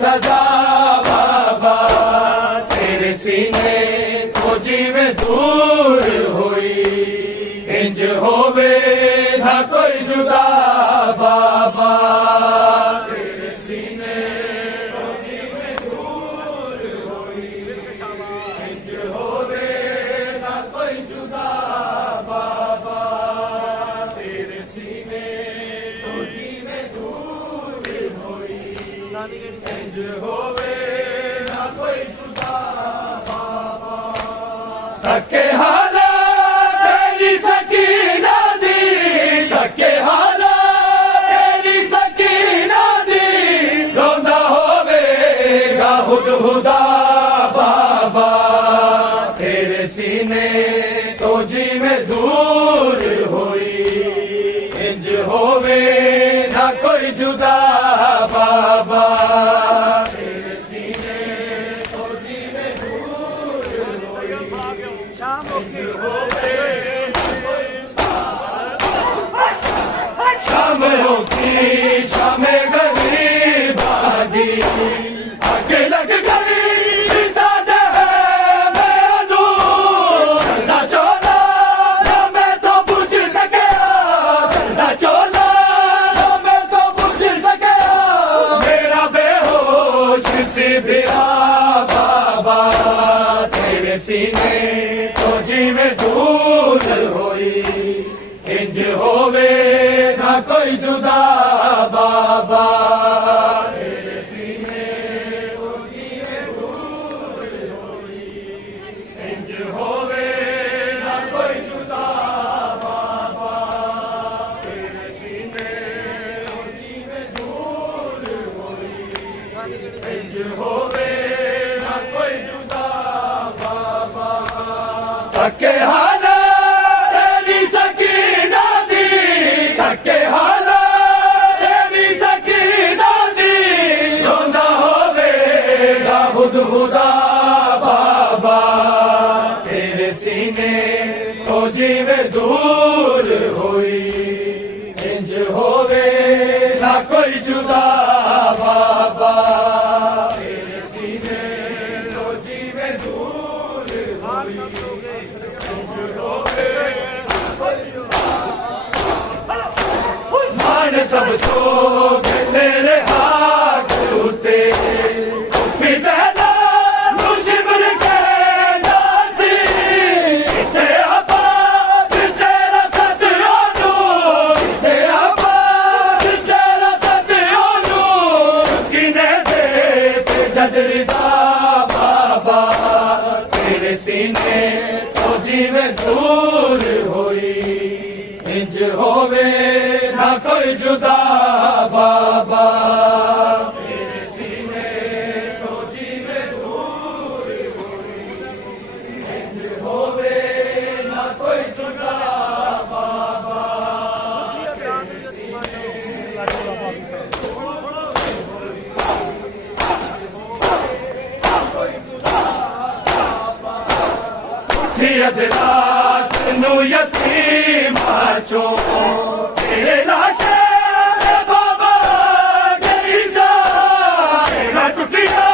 सजा बाबा तेरे सीने तो जीवे दूर हुई इंज होवे ना कोई जुदा बाबा तेरे सीने तो जीवे दूर हुई इंज होवे ना कोई जुदा बाबा तेरे सीने तो जीवे दूर हुई इंज होवे ना कोई जुदा बाबा तके हाला तेरी सकीना दी तके हाला तेरी सकीना दी रोंदा होवेगा हुदा बाबा तेरे सीने तो जीवे दूर हुई इंज होवे ना कोई जुदा बाबा तेरे सीने तो जीवे दूर हुई इंज होवे शाम होती शाम गरीब आगी आगे लग गई सादे मैं चलना चोला ना मैं तो बुझ सके चलना चोला ना मैं तो बुझ सके मेरा बेहोश सी बिरा बाबा तेरे सीने तो जीवे दूर होई इंज होवे ना कोई जुदा बाबा तेरे सीने तो जीवे दूर होई इंज होवे ना कोई जुदा बाबा तेरे सीने तो जीवे दूर होई इंज होवे ना कोई जुदा बाबा तके हाला तेरी सकीना दी तके हाला तेरी सकीना दी रोंदा होवेगा हुदा बाबा तेरे सीने तो जीवे दूर हुई इंज होवे ना कोई जुदा बाबा तेरे सीने तो जीवे दूर हुई इंज होवे मान सब सो तेरे हाथ उते फिज़ैला मुशिबर के दासी इते आबाद तेरा सदियों इते आबाद तेरा सदियों किने दे ते जदरिदा बाबा तेरे सीने तो जीवे दूर हुई इंज होवे ना कोई जुदा बाबा तेरे सीने तो जीवे दूर हुई इंज होवे ना कोई जुदा बाबा तेरे सीने रात नू यतीम चो तेरे लाशे बाबा गई सा तेरा टुटिया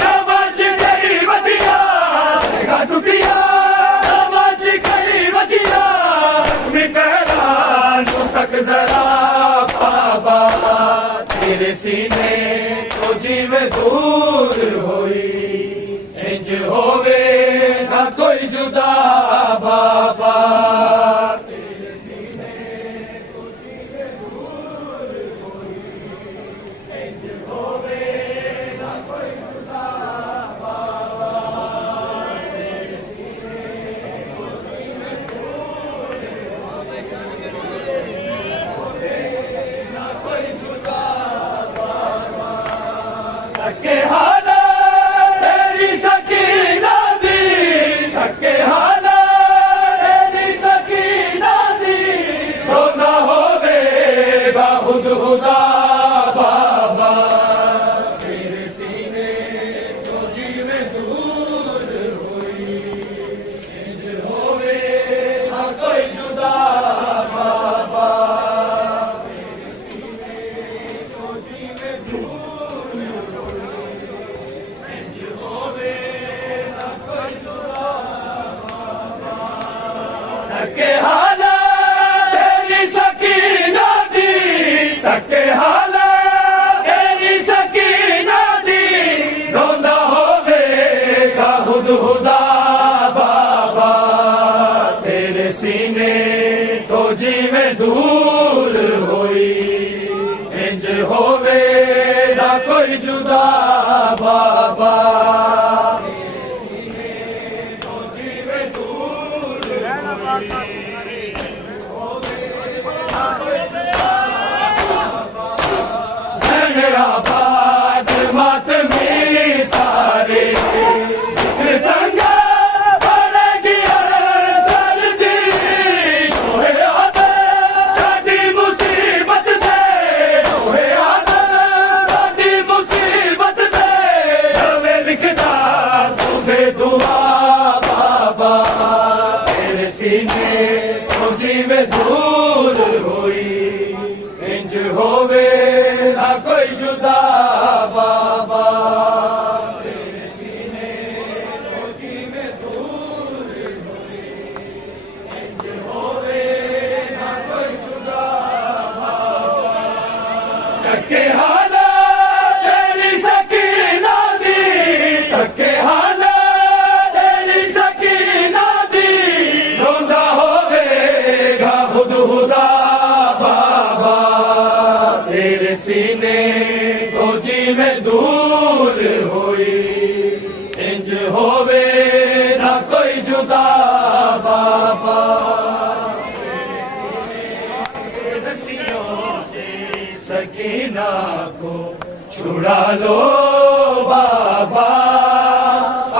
समझ गई बजिया तेरा टुटिया समझ गई बजिया मेरा नू तक जरा बाबा तेरे सीने तो जीवे दूर होई इंज होवे ना कोई जुदा बाबा तेरे सीने तो जीवे दूर होई इंज होवे ना कोई जुदा बाबा तेरे सीने तो जीवे दूर होवे ना कोई जुदा बाबा तके हाला तेरी सकीना दी तके हाला तेरी कोई जुदा बाबा। आबाद मातमी सारे जिक्र संगा बनेगी सर्दी होए आदर साडी मुसीबत दे होए आदर साडी मुसीबत दे हमें लिखदा तुम्हें दुआ बाबा तेरे सीने तो जीवे दूर होई इंज होवे ना कोई जुदा बाबा तेरे सीने तो जीवे दूर होई इंज होवे ना कोई जुदा बाबा। तके हाला तेरी सकीना दी तके हाला तेरी सकीना दी रोंदा होवेगा खुद खुदा बाबा तेरे सीने तो जीवे दूर होई इंज होवे ना कोई जुदा बाबा। रस्सियों से सकीना को छुड़ा लो बाबा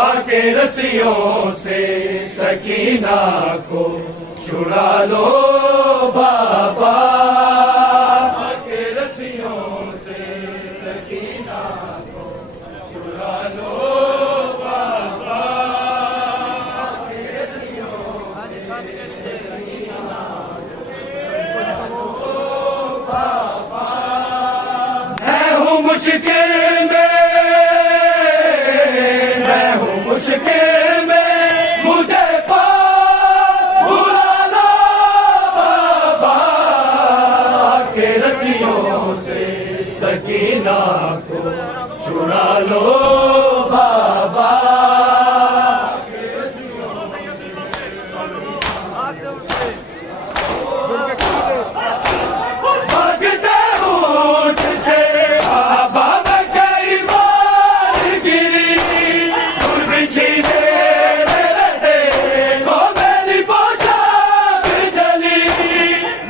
आके रस्सियों से सकीना को छुड़ा लो बाबा आके रस्सियों से सकीना को छुड़ा लो बाबा आके रस्सियों से सकीना को छुड़ा लो बाबा। मैं हूँ मुश्किल में मैं हूँ मुश्किल में मुझे बुला लो बाबा के रस्सियों से सकीना को छुड़ा लो बाबा के रस्सियों से भागते ऊंट से बाबा मैं कई बार गिरी छीने को मेरी पोशाक जली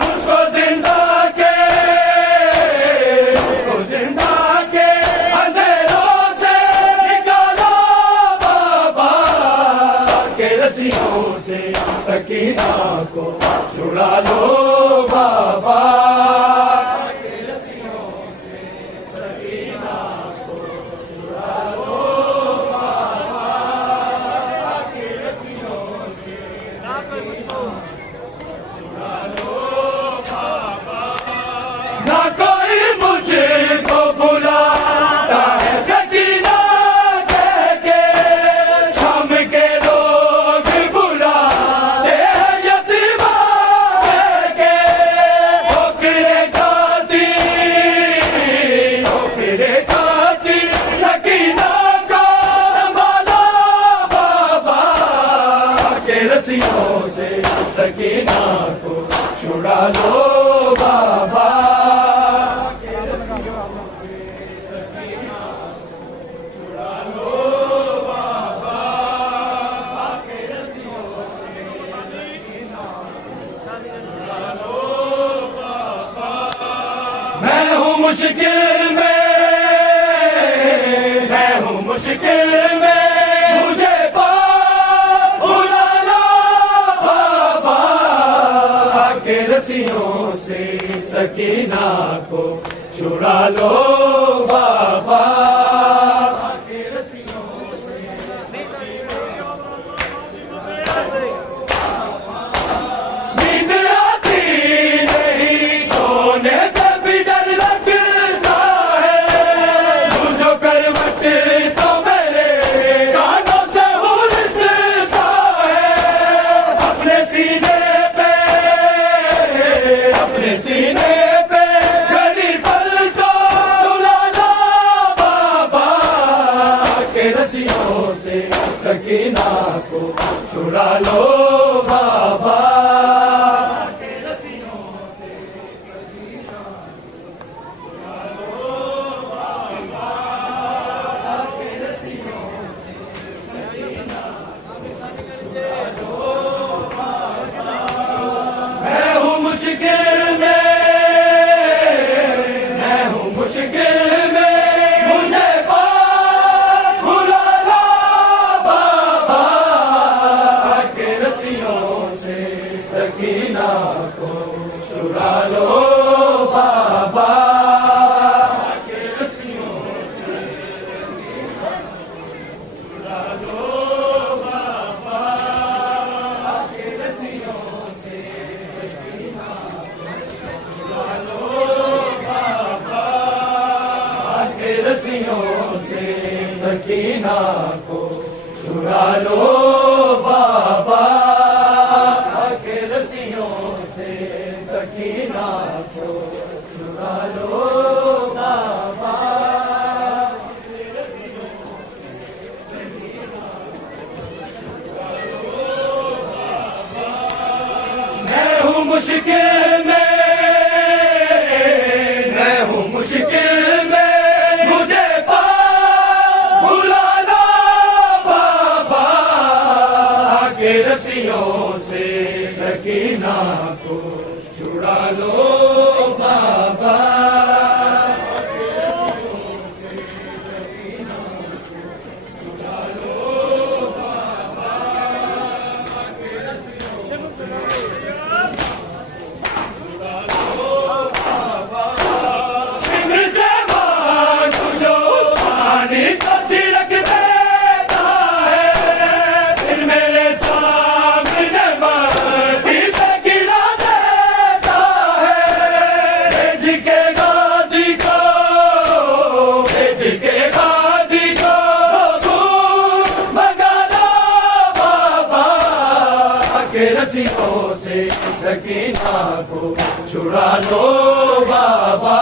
मुझको जिंदा के अंधेरों से निकालो बाबा के रस्सियों से सकीना को छुड़ा लो बाबा के रस्सियों से सकीना को छुड़ा लो बाबा के रस्सियों से सकीना छुड़ा लो बाबा। ना कोई मुझको बुलाता है सकीना कह के शाम के लोग बुलाते हैं यतीमा कह के ठोकरे खाती सकीना को संभालो बाबा के रस्सियों से सकीना को छुड़ा लो बाबा के रस्सियों से सकीना को छुड़ा लो बाबा के रस्सियों से सकीना को छुड़ा लो बाबा। मैं हूँ मुश्किल में मुझे बुला लो बाबा के रस्सियों से सकीना को छुड़ा लो बाबा के रस्सियों से नींद आती नहीं सोने से भी डर लगता है मुझे करवट तो मेरे कानों से हुलसता है अपने सीने पे घड़ी पल तो सुला लो बाबा के रस्सियों से सकीना को छुड़ा लो बाबा के रस्सियों से सकीना को छुड़ा लो बाबा। रस्सियों से सकीना को छुड़ा लो बाबा, के रस्सियों से सकीना को छुड़ा लो बाबा। मैं हूँ मुश्किल में, मैं हूँ मुश्किल में, मुझे भुला लो बाबा, के रस्सियों से सकीना को छुड़ा लो बाबा। रस्सियों से सकीना को छुड़ा लो बाबा।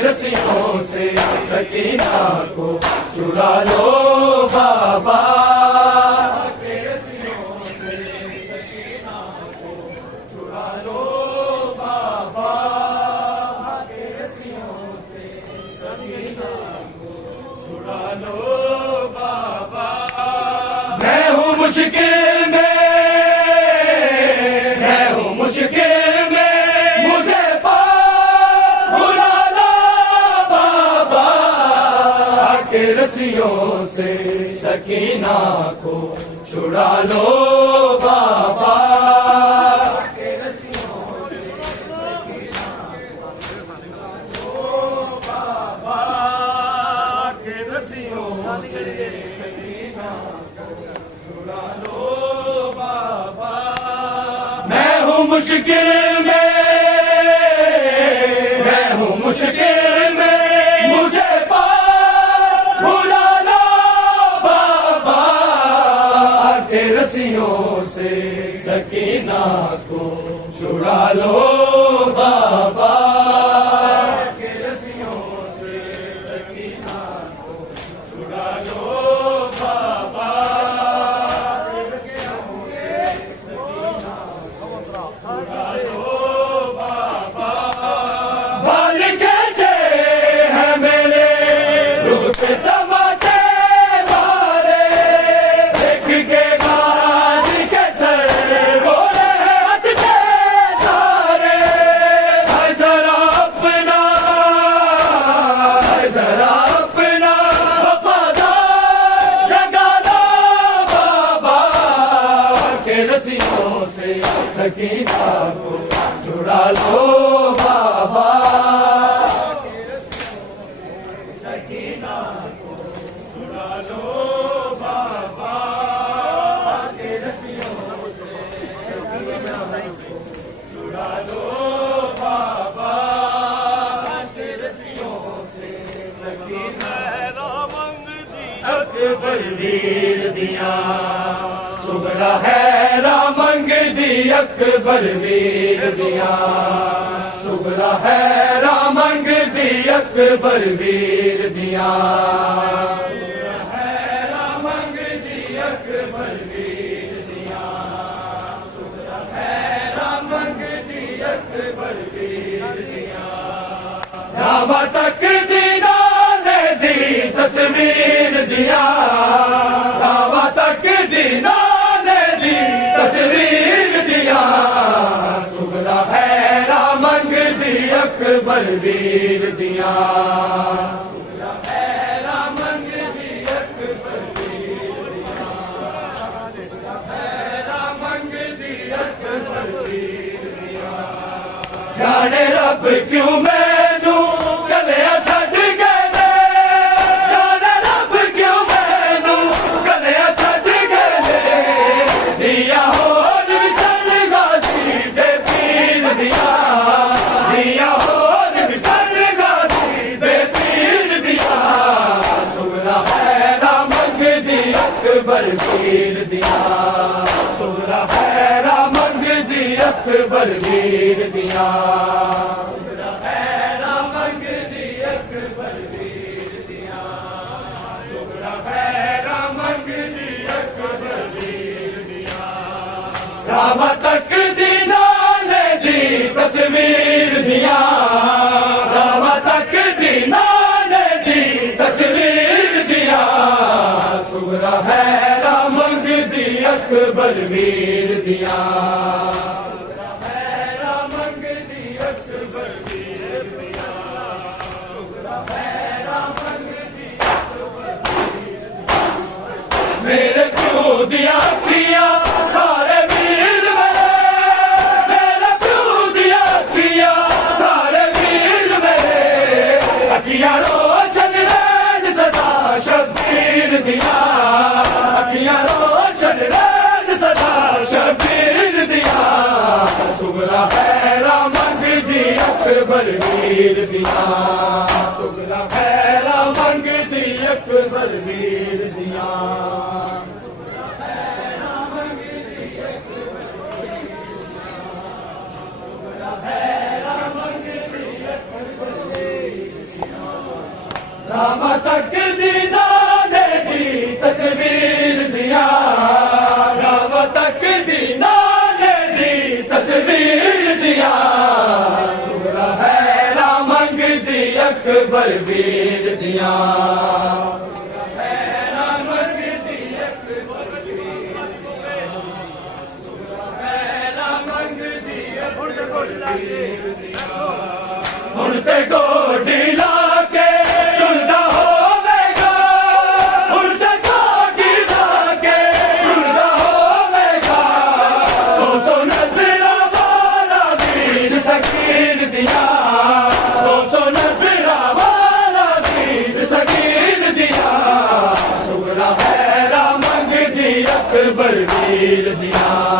रस्सियों से सकीना को छुड़ा लो बाबा, रस्सियों से सकीना को छुड़ा लो बाबा, रस्सियों से सकीना को छुड़ा लो बाबा। मैं हूँ मुश्किल में, मैं हूँ मुश्किल में, मुझे के रस्सियों से सकीना को छुड़ा लो बाबा, के रस्सियों से सकीना को छुड़ा लो बाबा, के रस्सियों से सकीना को छुड़ा लो बाबा। मैं हूँ मुश्किल में, मैं हूँ मुश्किल में, मुझे भुला लो बाबा, के रस्सियों से सकीना को छुड़ा लो बाबा, के रस्सियों से सकीना को छुड़ा लो बाबा, के रस्सियों से सकीना को छुड़ा लो बाबा। बाल कैसे है मेरे रुख पे तमाचे मारे, देख के गाजी के सर बोले हंसते सारे। है जरा अपना, है जरा अपना वफादार जगा लो बाबा, के रस्सियों से सकीना को छुड़ा लो बाबा, सकीना को छुड़ा लो बाबा, के रस्सियों से सकीना को छुड़ा लो बाबा, के रस्सियों से सकीना। अकबर वीर दिया सुगरा है रामंग दी, अकबर वीर दिया सुगरा है रामंग दी, अकबर वीर दिया सुगरा है रामंग दी, अकबर वीर दिया सुगरा है रामंग दी, अकबर वीर दिया। राम तक दीना ने दी तस्वीर दिया, राम तक दीना ने दी तस्वीर अकबर वीर दिया जाने रब क्यों मैनू कलिया छड़ गए ने जाने रब क्यों मैनू कलिया छड़ गए ने दिया होर विसल गाजी दे पीर दिया दिया होर विसल गाजी दे पीर दिया सुगरा हैरा मंगदी अकबर वीर दिया सुगरा हैरा मंगदी अकबर वीर दिया राम तक दी नाने दी तस्वीर दिया राम तक दी नाने दी तस्वीर दिया सुगरा है राम दी अकबर वीर दिया मेरे प्यो दिया किया सारे वीर मेरे मेरे प्यो दिया किया सारे वीर मेरे अखियां रोशन रैन सदा शबीर दिया अखियां रोशन रैन सदा शबीर दिया सुगरा हैरा मंगदी अकबर वीर दिया सुगरा हैरा मंगदी अकबर वीर दिया राम तक दी नाने दी तस्वीर दिया राम तक दी नाने दी तस्वीर दिया सुगरा हैरा मंगदी अकबर वीर दिया हुण ते गोडी ला के टुरदा होवेगा हुण ते गोडी ला के टुरदा होवेगा सो सो नजरा वाला वीर सकीर दिया सो सो नजरा वाला वीर सकीर दिया सुगरा हैरा मंगदी अकबर वीर दिया